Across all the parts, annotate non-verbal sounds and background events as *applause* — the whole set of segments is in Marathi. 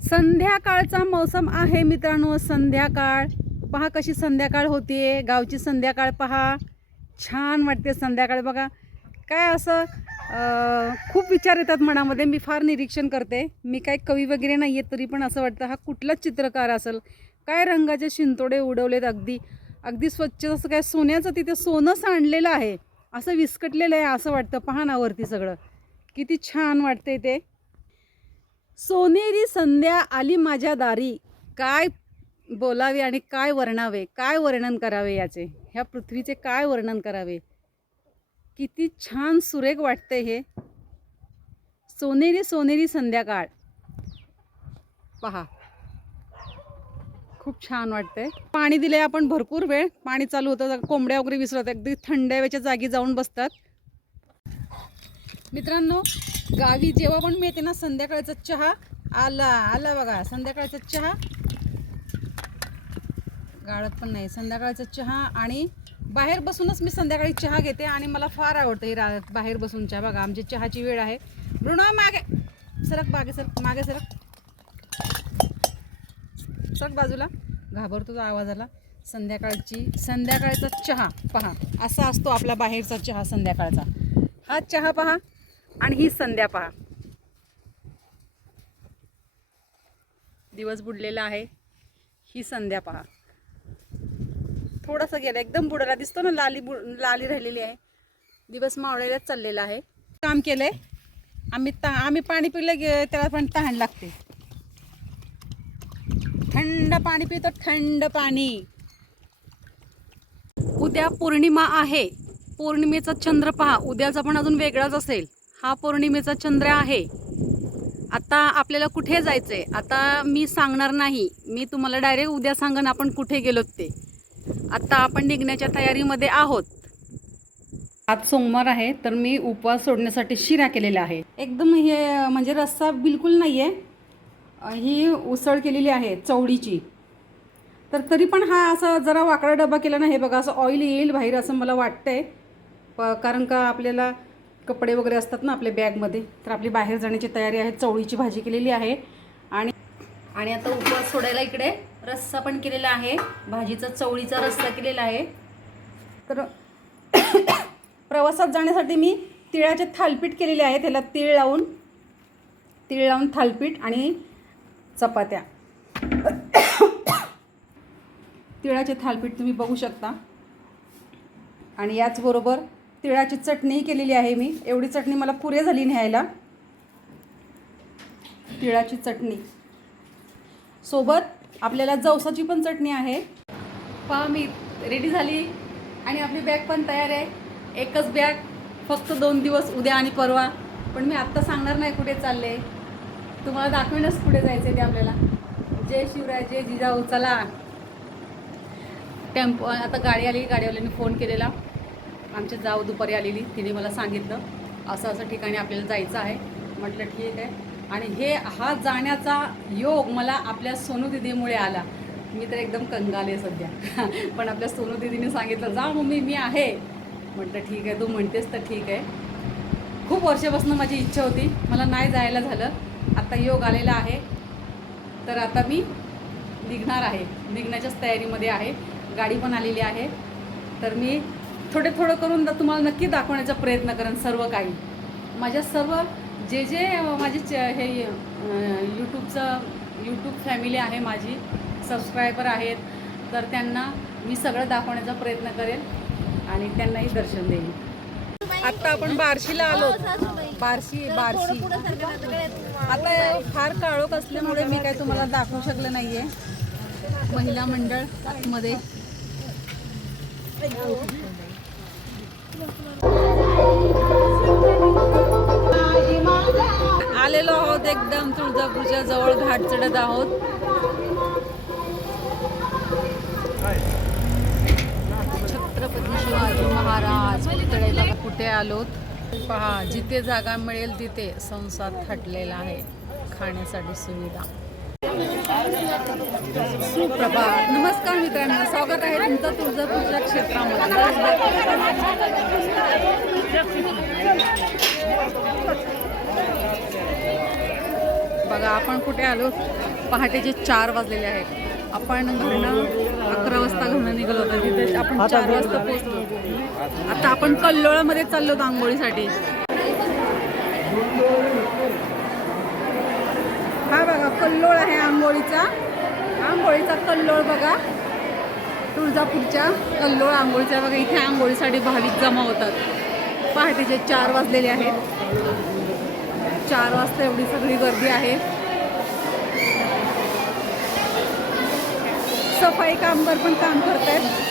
संध्याकाळचा मौसम आहे मित्रांनो संध्याकाळ. पहा कशी संध्याकाळ होतीये गावची संध्याकाळ पहा. छान वाटते संध्याकाळ बघा. काय असं खूप विचार येतात मनामध्ये मी फार निरीक्षण करते. मी काय कवी वगैरे नाही आहे तरी पण असं वाटतं हा कुठलाच चित्रकार असेल. काय रंगाचे शिंतोडे उडवलेत अगदी. अगदी स्वच्छ असं काय सोन्याचं तिथे सोनं सांडलेलं आहे असं विस्कटलेलं आहे असं वाटतं. पहा ना वरती सगळं. किती छान वाटते ते. सोनेरी संध्या आली माझ्या दारी. काय बोलावे आणि काय वर्णावे? काय वर्णन करावे याचे? ह्या पृथ्वीचे काय वर्णन करावे? किती छान सुरेख वाटते हे. सोनेरी सोनेरी संध्याकाळ. पहा. खूप छान वाटते. पाणी दिले आपण भरपूर वेळ. पाणी चालू होतं कोंबड्या वगैरे विसरत अगदी थंड हवेच्या जागी जाऊन बसतात. मित्रांनो गावी जेव्हा पण मिळते ना संध्याकाळचा चहा आला आला बघा संध्याकाळचा चहा. गाळत पण नाही संध्याकाळचा चहा आणि बाहेर बसूनच मी संध्याकाळी चहा घेते आणि मला फार आवडतं हे रा बाहेर बसून चहा बघा आमची चहाची वेळ आहे. ऋणा मागे सरक मागे सरक मागे सरक. सरक बाजूला. घाबरतो तो आवाजाला संध्याकाळची संध्याकाळचा चहा पहा असा असतो आपला बाहेरचा चहा संध्याकाळचा. हा चहा पहा. आणि ही संध्या पहा. दिवस बुडलेला आहे. ही संध्या पहा. थोडासा गेला एकदम बुडाला दिसतो ना लाली बु लाली राहिलेली आहे. दिवस मावळायलाच चाललेला आहे. काम केलं आहे आम्ही ता आम्ही पाणी पिलं गे त्याला पण तहान लागते. थंड पाणी पितो थंड पाणी. उद्या पौर्णिमा आहे. पौर्णिमेचा चंद्र पहा. उद्याचा पण अजून वेगळाच असेल. हा पौर्णिमेचा चंद्र आहे. आता आपल्याला कुठे जायचंय? आता मी सांगणार नाही. मी तुम्हाला डायरेक्ट उद्या सांगन आपण कुठे गेलोत ते. आता आपण निघण्याच्या तयारीमध्ये आहोत. आज सोमवार आहे तर मी उपवास सोडण्यासाठी शिरा केलेला आहे. एकदम हे म्हणजे रस्सा बिलकुल नाही आहे ही उसळ केलेली आहे चवडीची तर तरी पण हा असा जरा वाकडा डबा केला ना हे बघा असं ऑइल येईल बाहेर असं मला वाटतंय. प कारण का आपल्याला कपडे वगैरे असतात ना आपल्या बॅगमध्ये तर आपली बाहेर जाण्याची तयारी आहे चवळीची भाजी केलेली आहे. आणि आणि आता उपवास सोडायला इकडे रस्सा पण केलेला आहे भाजीचा चवळीचा रस्सा केलेला आहे. तर *coughs* प्रवासात जाण्यासाठी मी तिळाचे थालपीठ केलेले आहे त्याला तीळ लावून. तीळ लावून थालपीठ आणि चपात्या. *coughs* तिळाचे थालपीठ तुम्ही बघू शकता. आणि याचबरोबर तिळाची चटणीही केलेली आहे मी. एवढी चटणी मला पुरे झाली न्यायला. तिळाची चटणी. सोबत आपल्याला जवसाची पण चटणी आहे. पहा मी रेडी झाली. आणि आपली बॅग पण तयार आहे. एकच बॅग फक्त दोन दिवस उद्या आणि परवा. पण मी आत्ता सांगणार नाही कुठे चालले. तुम्हाला दाखवेनच कुठे जायचं ते आपल्याला. जय शिवराय जय जिजाऊ. चला. टेम्पो आता गाडी आली. गाडीवाल्याने फोन केलेला. आमची जाव दुपारी आलेली तिने मला सांगितलं असं असं ठिकाणी आपल्याला जायचं आहे. म्हटलं ठीक आहे. आणि हे हा जाण्याचा योग मला आपल्या सोनू दिदीमुळे आला. मी तर एकदम कंगाले सध्या. *laughs* पण आपल्या सोनू दिदीने सांगितलं जा मम्मी मी आहे. म्हटलं ठीक आहे तू म्हणतेस तर ठीक आहे. खूप वर्षापासून माझी इच्छा होती. मला नाही जायला झालं. आता योग आलेला आहे. तर आता मी निघणार आहे. निघण्याच्याच तयारीमध्ये आहे. गाडी पण आलेली आहे. तर मी थोडे थोडं करून तुम्हाला नक्की दाखवण्याचा प्रयत्न करेन सर्व काही. माझ्या सर्व जे जे माझे च हे यूट्यूबचं यूट्यूब फॅमिली आहे माझी सबस्क्रायबर आहेत तर त्यांना मी सगळं दाखवण्याचा प्रयत्न करेन आणि त्यांनाही दर्शन देईन. आत्ता आपण बार्शीला आलो. बार्शी बार्शी. आता फार काळोख असल्यामुळे मी काय तुम्हाला दाखवू शकले नाहीये. महिला मंडळमध्ये. आलेलो आहोत एकदम तुळजापूरच्या जवळ घाट चढत आहोत. छत्रपती शिवाजी महाराज पुतळेला बघा कुठे आलोत? पहा जिथे जागा मिळेल तिथे संसार थाटलेला आहे. खाण्यासाठी सुविधा. सुप्रभात. नमस्कार मित्रांनो स्वागत आहे तुमचं तुळजापूरच्या क्षेत्रामध्ये. बघा आपण कुठे आलो? पहाटेचे चार वाजलेले आहेत. आपण घरनं अकरा वाजता घरनं निघालो होतो. तिथे आपण चार वाजता पोहोचलो आता आपण कल्लोळामध्ये चाललो होतो आंघोळीसाठी. हा बघा कल्लोळ आहे आंघोळीचा. आंघोळीचा कल्लोळ बघा. तुळजापूरच्या कल्लोळ आंघोळीचा बघा इथे आंघोळीसाठी भाविक जमा होतात. पहाटेचे चार वाजलेले आहेत. चार वाजता एवढी सगळी गर्दी आहे. सफाई कामगार पण काम करत आहेत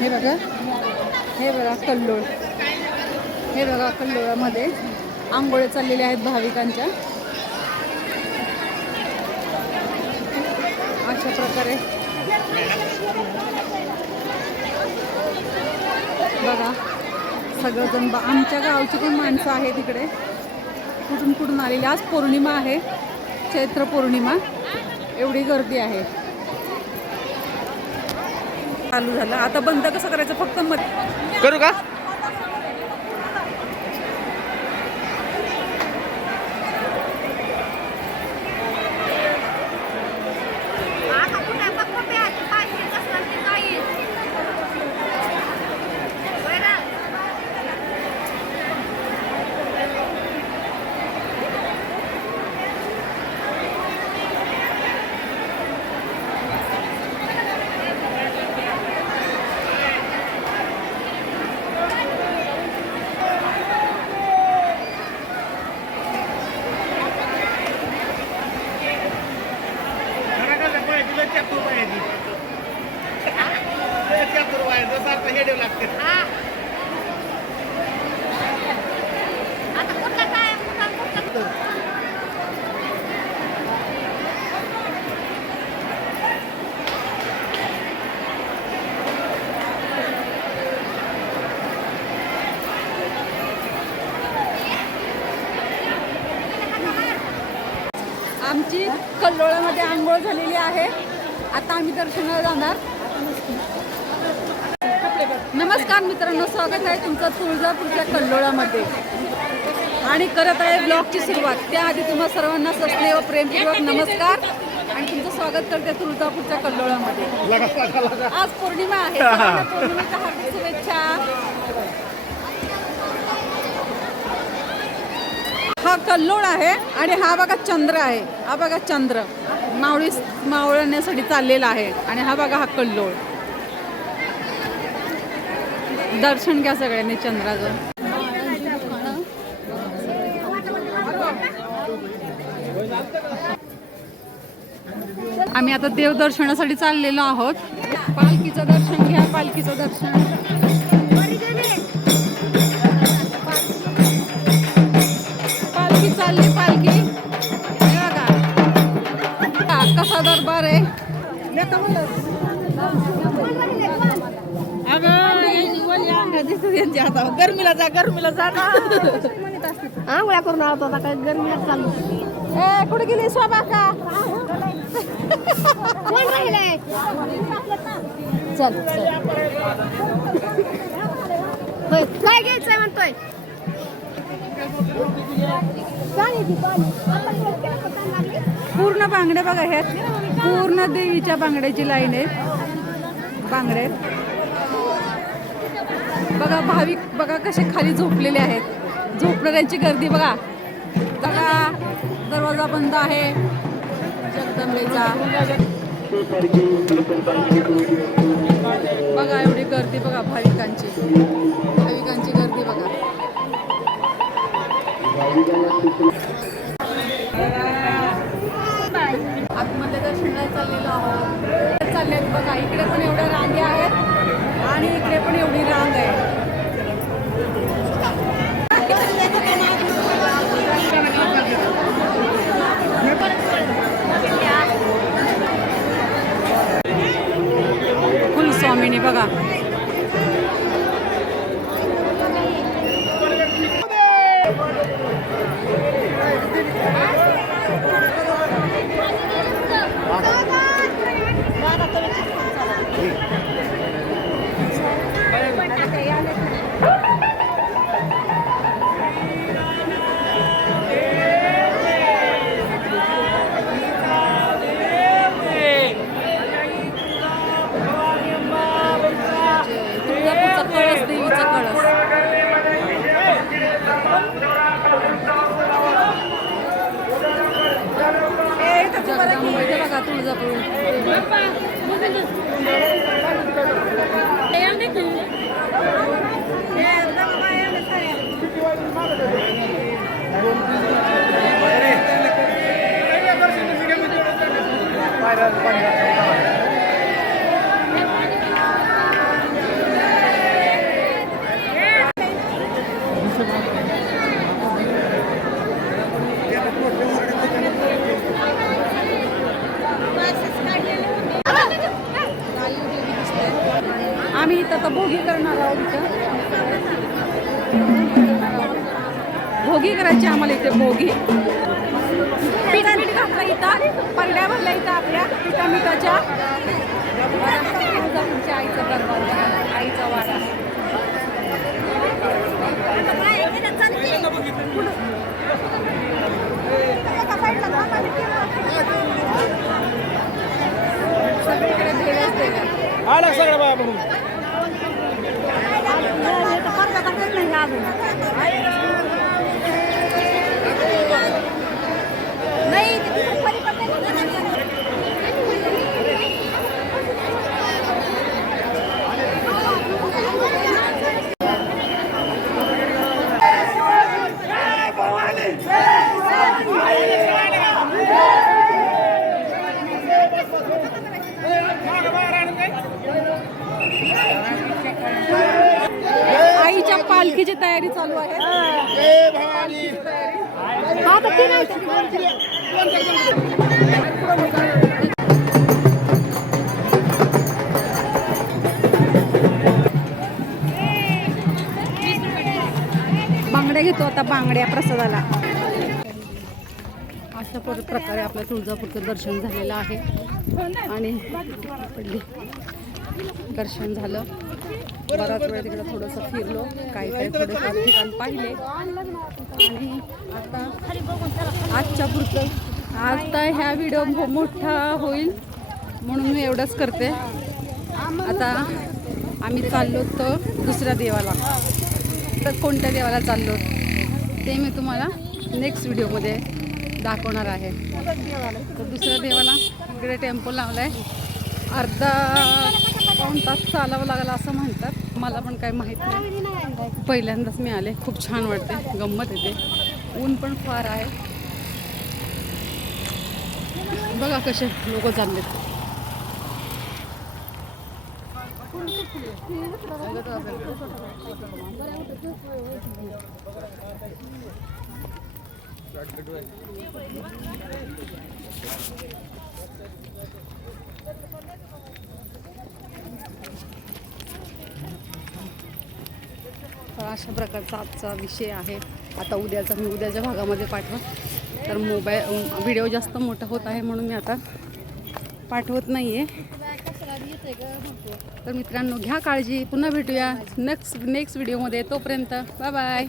हे बघा. हे बघा कल्लोळ. हे बघा कल्लोळामध्ये आंघोळे चाललेले आहेत भाविकांच्या. अशा प्रकारे. बघा सगळंजण बा आमच्या गावची पण माणसं आहेत तिकडे कुठून कुठून आलेली. आज पौर्णिमा आहे. चैत्र पौर्णिमा. एवढी गर्दी आहे. चालू झालं. आता बंद कसं करायचं? फक्त मत करू का आता कुठे बघ कुठे आहे पाहिजे कसलं ते जाईल बरं हा आता कुठलं काय कुठलं कुठलं आमची कल्लोळामध्ये आंघोळ झालेली आहे. आता आम्ही दर्शनाला जाणार. नमस्कार मित्रांनो स्वागत आहे तुमचं तुळजापूरच्या कल्लोळामध्ये. आणि करत आहे ब्लॉगची सुरुवात. त्याआधी तुम्हा सर्वांना सस्ने व प्रेमपूर्वक नमस्कार आणि तुमचं स्वागत करते तुळजापूरच्या कल्लोळामध्ये. आज पौर्णिमा आहे पौर्णिमेच्या हार्दिक शुभेच्छा. हा कल्लोळ आहे आणि हा बघा चंद्र आहे. हा बघा चंद्र. मावळी मावळण्यासाठी चाललेला आहे. आणि हा बघा हा कल्लोळ. दर्शन घ्या सगळ्यांनी चंद्राचं आम्ही आता देवदर्शनासाठी चाललेलो आहोत. पालखीचं दर्शन घ्या पालखीचं दर्शन. गरमीला जा गरमीला आंघोळ्या करून आलो आता काय गरमीला चालू ए कुठे गेली शोभा का? कोण राहिलंय? चल काय घ्यायचंय म्हणतोय? पूर्ण बांगड्या बघा ह्या पूर्ण देवीच्या बांगड्याची लाईन आहे बांगडे बघा भाविक बघा कसे खाली झोपलेले आहेत. झोपणाऱ्यांची गर्दी बघा. बघा दरवाजा बंद आहे. जगदंबेचा. बघा एवढी गर्दी बघा भाविकांची. भाविकांची गर्दी बघा. आतमध्ये दर्शनाला चाललेलो आहोत. चालले बघा. इकडे पण एवढ्या रांगे आहेत. आणि इकडे पण एवढी रांग आहे फुल स्वामिनी बघा बघा तुळजापूर आम्ही इथं आता भोगी करणार आहोत इथं भोगी करायची आम्हाला इथे मोगी पीठ पीठ घातलं इथं परड्या भरल्या इथं आपल्या पिठा मिठाच्या तुमच्या आईचा दरबार आईचा वाडा. सगळीकडे भेळच देणार. आला सगळं बाबा म्हणून. आता बांगड्या प्रसादाला. अशा पर- प्रकारे आपल्या तुळजापूरचं दर्शन झालेलं आहे. आणि पडली. दर्शन झालं. बराच वेळ तिकडं थोडंसं फिरलो. काही काही थोडेफार ठिकाण पाहिले. आणि आता आजच्या पुरतं आता ह्या व्हिडिओ मोठा होईल म्हणून मी एवढंच करते. आता आम्ही चाललो तर दुसऱ्या देवाला. तर कोणत्या देवाला चाललो ते मी तुम्हाला नेक्स्ट व्हिडिओमध्ये दाखवणार आहे. तर दुसऱ्या देवाला इकडे टेम्पो लावला आहे अर्धा पाऊण तास चालावं लागला असं म्हणतात. मला पण काही माहीत नाही. पहिल्यांदाच मी आले. खूप छान वाटते. गंमत येते. ऊन पण फार आहे. बघा कसे लोक चालले तर अशा प्रकारचा आजचा विषय आहे. आता उद्याचा मी उद्याच्या भागामध्ये पाठवा तर मोबाईल व्हिडिओ जास्त मोठा होत आहे म्हणून मी आता पाठवत नाही आहे तर मित्रांनो घ्या काळजी. पुन्हा भेटूया नेक्स्ट नेक्स्ट व्हिडिओमध्ये तोपर्यंत बाय बाय